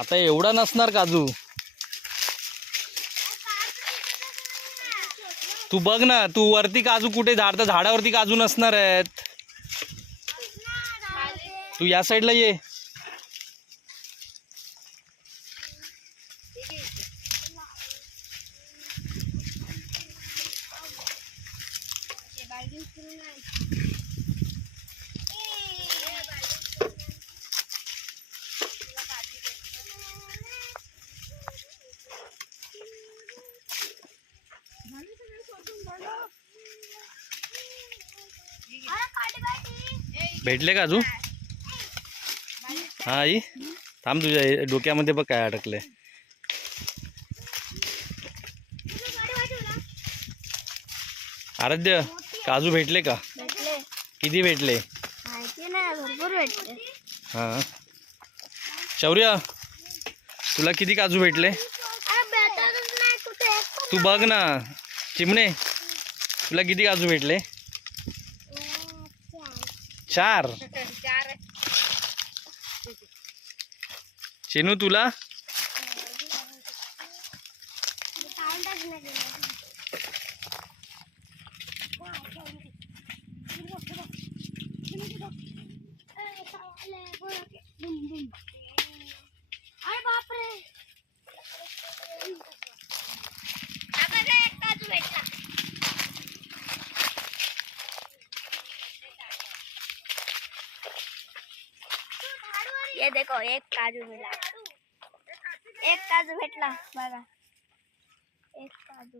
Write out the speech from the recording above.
आता एवढा नसणार काजू. तू बघ ना, तू वरती काजू कुठे झाडावरती काजू नसणार आहेत. तू या साईडला ये. भेटले काजू? हा आई थांब, तुझ्या डोक्यामध्ये बघ काय अडकलंय. आराध्य, काजू भेटले का? भेटले. किती भेटले? माहिती नाही, भरपूर भेटले. हा. शौर्य, तुला किती काजू भेटले? तू बघ ना. चिमणे, तुला किती काजू भेटले? 4. चेनू, तुला? अरे बापरे, एक काजू भेटला. ये देखो, एक काजू मिला. एक काजू भेटला बघा. एक काजू.